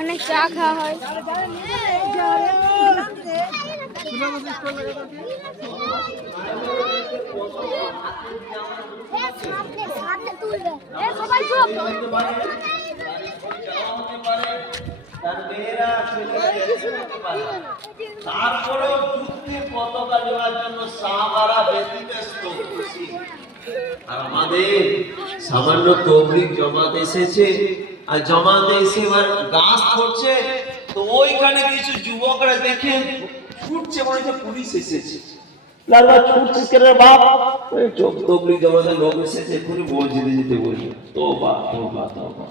অনেক চা খাওয়া হয়। তারপরেও যুদ্ধের পতাকা নেওয়ার জন্য সাহাবারা ব্যতিব্যস্ত। আর আমাদের সামান্য তবলিগ জমাত এসেছে, আর জমাতে এসে এবার গাছ করছে, তো ওইখানে কিছু যুবকরা দেখে ছুটছে, মনে হচ্ছে পুলিশ এসেছে। লালবা ছুটছিস কেন বাপ? চোখ তবলিগ জমাতের লোক এসেছে, এক্ষুনি মসজিদে যেতে বলছে। তোবা তোবা তোবা।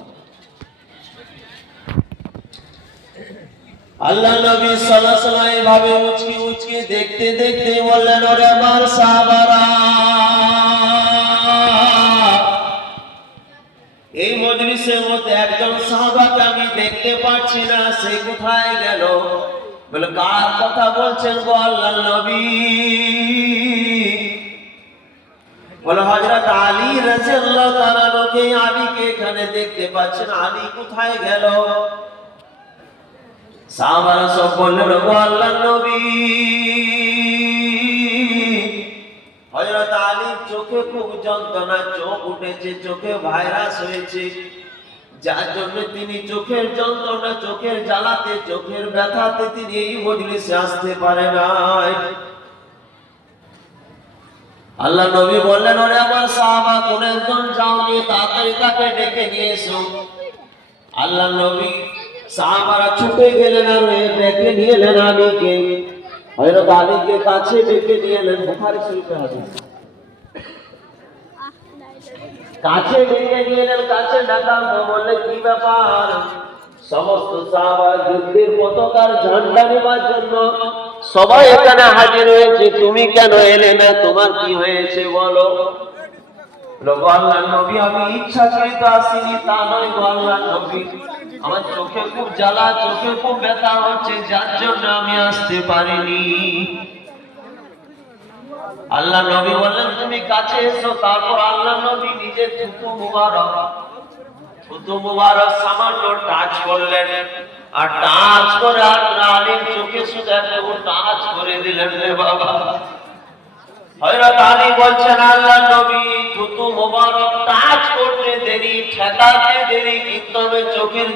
আল্লাহ নবী সাল্লাল্লাহু আলাইহি ওয়াসাল্লাম এইভাবে উচকি উচকি দেখতে দেখতে বললেন, ওরে আমার সাহাবারা, এই মজলিসের মধ্যে একজন সাহাবাকে আমি দেখতে পাচ্ছি না, সে কোথায় গেল? বলে, কার কথা বলছেন গো আল্লাহর নবী? বলে, হযরত আলী রাদিয়াল্লাহু তাআলা আনহুকে, আলীকে এখানে দেখতে পাচ্ছেন, আলী কোথায় গেল? সাহাবারা সব বললেন, ও আল্লাহর নবী, হযরত আলীর চোখে খুব যন্ত্রণা, চোখ উঠেছে, চোখে ভাইরাস হয়েছে, যার জন্য তিনি চোখের যন্ত্রণা, চোখের জ্বালাতে, চোখের ব্যথাতে তিনি এই মজলিসে আসতে পারে নাই। আল্লাহ নবী বললেন, ওরে আমার সাহাবা, কোন একজন যাও, নিয়ে তাড়াতাড়ি তাকে ডেকে নিয়ে এসো। আল্লাহ নবী সাহাবারা ছুটে গেলেন আর ডেকে নিয়ে এলেন আলীকে। হযরত আলীকে কাছে ডেকে নিয়ে এলেন। বুখারী শরীফে হাদিস। কাছে ডেকে নিয়ে এলেন, কাছে ডাকা বললে, কি ব্যাপার? সমস্ত সাহাবা যুদ্ধের পতাকার ঝান্ডা নেবার জন্য সবাই এখানে হাজির হয়েছে, তুমি কেন এলে না? তোমার কি হয়েছে বলো? আল্লাহর নবী, আমি ইচ্ছাকৃত আসিনি, তা নয় গো আল্লাহর নবী, আমার চোখে খুব জ্বালা, চোখে খুব ব্যথা হচ্ছে, যার জন্য আমি আসতে পারিনি। আল্লাহ নবী বললেন, তুমি কাছে এসো। তারপর আল্লাহ নবী নিজের থুতু মুবারক সামান্য টাচ করলেন, আর টাচ করে আলীর চোখে শুধু একটু টাচ করে দিলেন। রে বাবা, হযরত আলী বলছেন, আল্লাহ নবী, থুতু মুবারক টাচ করতে দেরি, ঠেকাতে দেরি, কিন্তু আমি চোখের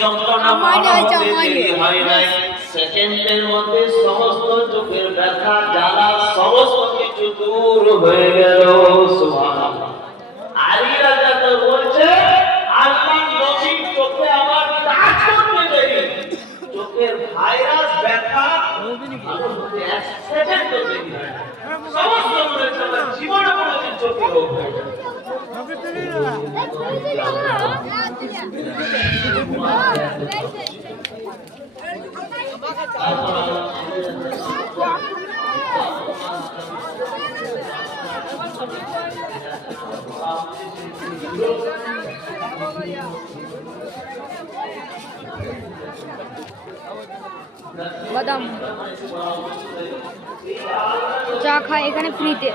যন্ত্রণা হতে দেরি হয় নাই। সেকেন্ডের মধ্যে সমস্ত চোখের ব্যথা, জ্বালা, সমস্ত কিছু দূর হয়ে গেল। সুবহানাল্লাহ। আলী রাজা বলছে, আল্লাহ নবীর চোখে আমার টাচ করতে দেরি, চোখের ভাইরাস, ব্যথা ভালো হতে এক সেকেন্ডও দেরি হয় না। সমস্ত জীবনে কোনোদিন চোখে রোগ হয় না। বাদাম চা খায় এখানে ফ্রিতে।